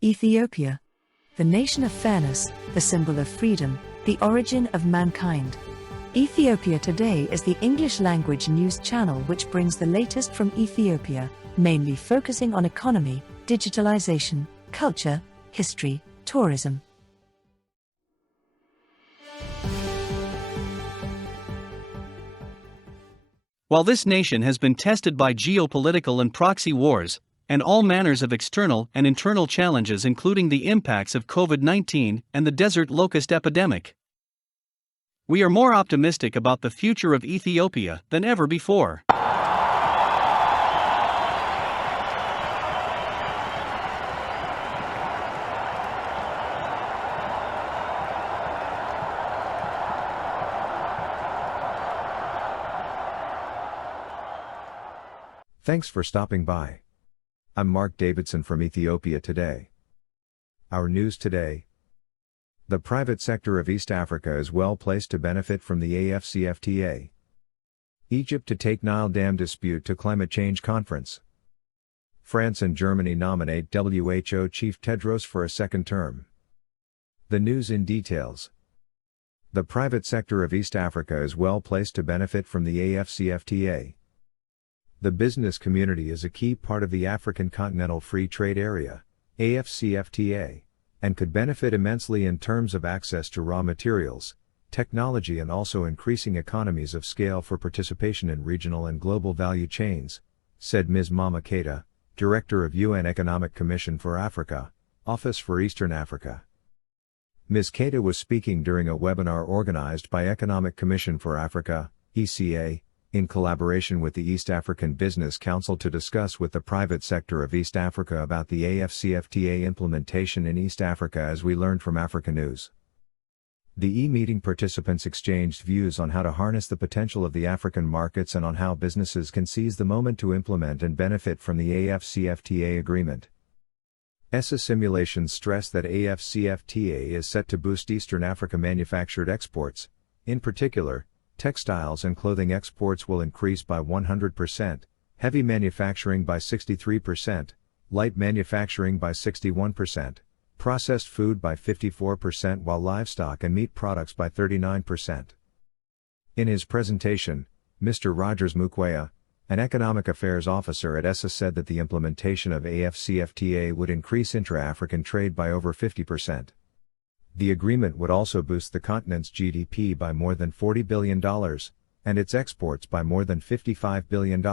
Ethiopia, the nation of fairness, the symbol of freedom, the origin of mankind. Ethiopia Today is the English-language news channel which brings the latest from Ethiopia, mainly focusing on economy, digitalization, culture, history, tourism. While this nation has been tested by geopolitical and proxy wars, and all manners of external and internal challenges including the impacts of COVID-19 and the desert locust epidemic, we are more optimistic about the future of Ethiopia than ever before. Thanks for stopping by. I'm Mark Davidson from Ethiopia Today. Our news today: the private sector of East Africa is well placed to benefit from the AfCFTA. Egypt to take Nile Dam dispute to climate change conference. France and Germany nominate WHO Chief Tedros for a second term. The news in details. The private sector of East Africa is well placed to benefit from the AfCFTA. The business community is a key part of the African Continental Free Trade Area, AfCFTA, and could benefit immensely in terms of access to raw materials, technology and also increasing economies of scale for participation in regional and global value chains, said Ms. Mama Keita, Director of UN Economic Commission for Africa, Office for Eastern Africa. Ms. Keita was speaking during a webinar organized by Economic Commission for Africa, ECA, in collaboration with the East African Business Council to discuss with the private sector of East Africa about the AfCFTA implementation in East Africa, as we learned from Africa News. The e-meeting participants exchanged views on how to harness the potential of the African markets and on how businesses can seize the moment to implement and benefit from the AfCFTA agreement. ESA simulations stress that AfCFTA is set to boost Eastern Africa manufactured exports. In particular, textiles and clothing exports will increase by 100%, heavy manufacturing by 63%, light manufacturing by 61%, processed food by 54%, while livestock and meat products by 39%. In his presentation, Mr. Rogers Mukwege, an economic affairs officer at ESA, said that the implementation of AfCFTA would increase intra-African trade by over 50%. The agreement would also boost the continent's GDP by more than $40 billion, and its exports by more than $55 billion.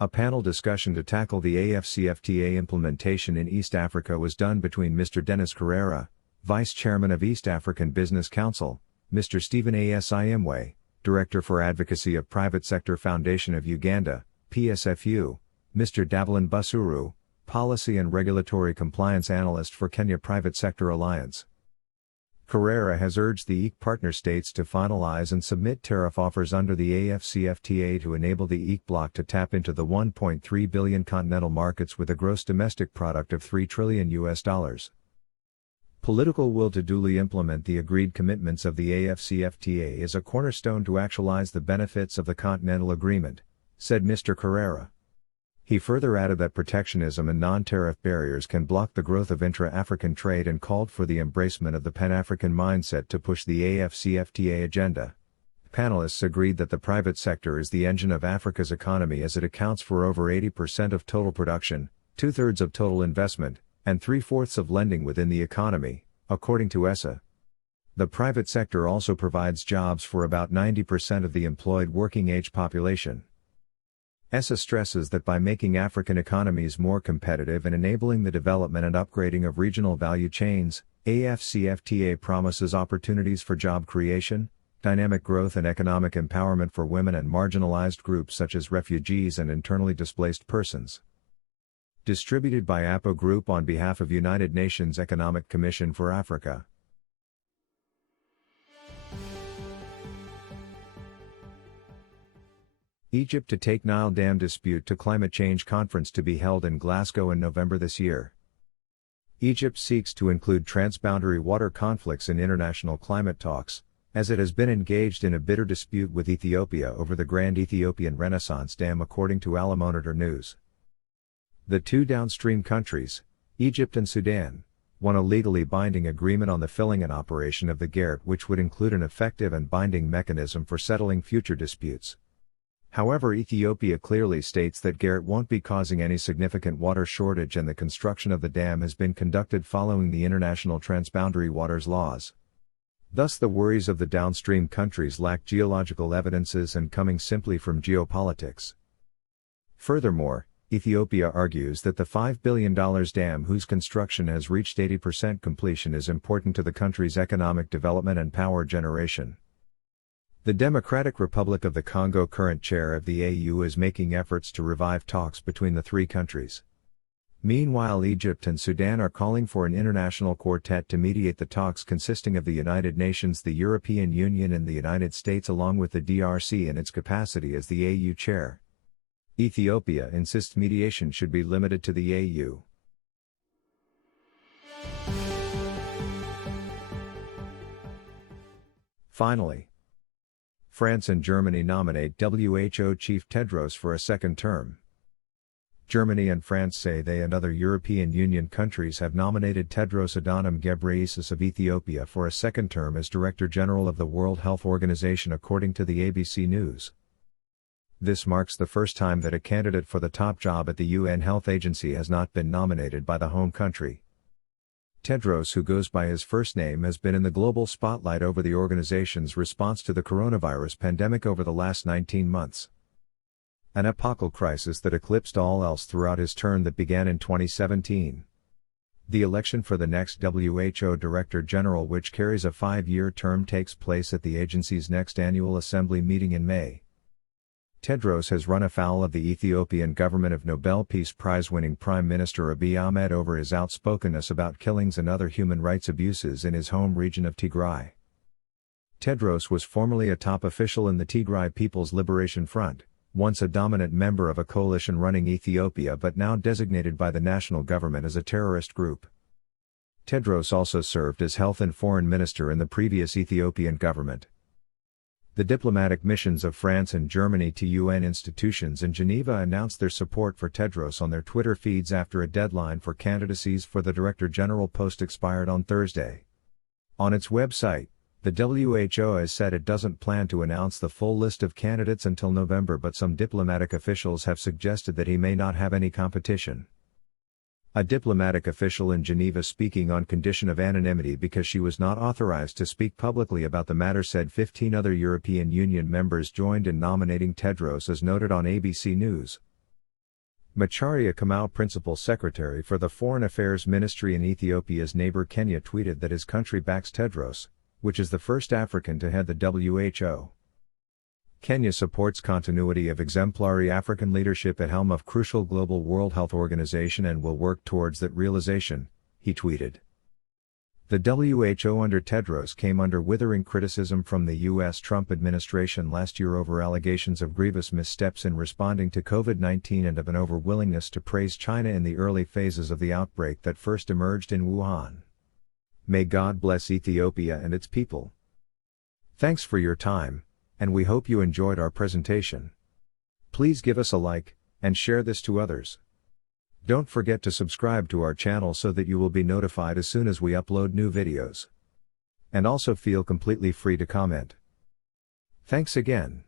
A panel discussion to tackle the AfCFTA implementation in East Africa was done between Mr. Dennis Carrera, Vice Chairman of East African Business Council, Mr. Stephen Asimwe, Director for Advocacy of Private Sector Foundation of Uganda, PSFU, Mr. Davilan Busuru, Policy and Regulatory Compliance Analyst for Kenya Private Sector Alliance. Carrera has urged the EEC partner states to finalize and submit tariff offers under the AfCFTA to enable the EEC bloc to tap into the $1.3 billion continental markets with a gross domestic product of $3 trillion. Political will to duly implement the agreed commitments of the AfCFTA is a cornerstone to actualize the benefits of the Continental Agreement, said Mr. Carrera. He further added that protectionism and non-tariff barriers can block the growth of intra-African trade and called for the embracement of the Pan-African mindset to push the AfCFTA agenda. Panelists agreed that the private sector is the engine of Africa's economy, as it accounts for over 80% of total production, 2/3 of total investment, and 3/4 of lending within the economy, according to ESA. The private sector also provides jobs for about 90% of the employed working-age population. ESA stresses that by making African economies more competitive and enabling the development and upgrading of regional value chains, AfCFTA promises opportunities for job creation, dynamic growth and economic empowerment for women and marginalized groups such as refugees and internally displaced persons. Distributed by APO Group on behalf of United Nations Economic Commission for Africa. Egypt to take Nile Dam dispute to climate change conference to be held in Glasgow in November this year. Egypt seeks to include transboundary water conflicts in international climate talks, as it has been engaged in a bitter dispute with Ethiopia over the Grand Ethiopian Renaissance Dam, according to Alamonitor News. The two downstream countries, Egypt and Sudan won a legally binding agreement on the filling and operation of the GERD, which would include an effective and binding mechanism for settling future disputes. However, Ethiopia clearly states that GERD won't be causing any significant water shortage, and the construction of the dam has been conducted following the international transboundary waters laws. Thus, the worries of the downstream countries lack geological evidences and coming simply from geopolitics. Furthermore, Ethiopia argues that the $5 billion dam, whose construction has reached 80% completion, is important to the country's economic development and power generation. The Democratic Republic of the Congo, current chair of the AU, is making efforts to revive talks between the three countries. Meanwhile, Egypt and Sudan are calling for an international quartet to mediate the talks, consisting of the United Nations, the European Union, and the United States, along with the DRC in its capacity as the AU chair. Ethiopia insists mediation should be limited to the AU. Finally, France and Germany nominate WHO chief Tedros for a second term. Germany and France say they and other European Union countries have nominated Tedros Adhanom Ghebreyesus of Ethiopia for a second term as Director General of the World Health Organization, according to the ABC News. This marks the first time that a candidate for the top job at the UN Health Agency has not been nominated by the home country. Tedros, who goes by his first name, has been in the global spotlight over the organization's response to the coronavirus pandemic over the last 19 months. An epochal crisis that eclipsed all else throughout his term that began in 2017. The election for the next WHO Director General, which carries a 5-year term, takes place at the agency's next annual assembly meeting in May. Tedros has run afoul of the Ethiopian government of Nobel Peace Prize-winning Prime Minister Abiy Ahmed over his outspokenness about killings and other human rights abuses in his home region of Tigray. Tedros was formerly a top official in the Tigray People's Liberation Front, once a dominant member of a coalition running Ethiopia but now designated by the national government as a terrorist group. Tedros also served as health and foreign minister in the previous Ethiopian government. The diplomatic missions of France and Germany to UN institutions in Geneva announced their support for Tedros on their Twitter feeds after a deadline for candidacies for the Director General post expired on Thursday. On its website, the WHO has said it doesn't plan to announce the full list of candidates until November, but some diplomatic officials have suggested that he may not have any competition. A diplomatic official in Geneva, speaking on condition of anonymity because she was not authorized to speak publicly about the matter, said 15 other European Union members joined in nominating Tedros, as noted on ABC News. Macharia Kamau, Principal Secretary for the Foreign Affairs Ministry in Ethiopia's neighbor Kenya, tweeted that his country backs Tedros, which is the first African to head the WHO. Kenya supports continuity of exemplary African leadership at helm of crucial global World Health Organization and will work towards that realization, he tweeted. The WHO under Tedros came under withering criticism from the U.S. Trump administration last year over allegations of grievous missteps in responding to COVID-19 and of an overwillingness to praise China in the early phases of the outbreak that first emerged in Wuhan. May God bless Ethiopia and its people. Thanks for your time, and we hope you enjoyed our presentation. Please give us a like, and share this to others. Don't forget to subscribe to our channel so that you will be notified as soon as we upload new videos. And also feel completely free to comment. Thanks again.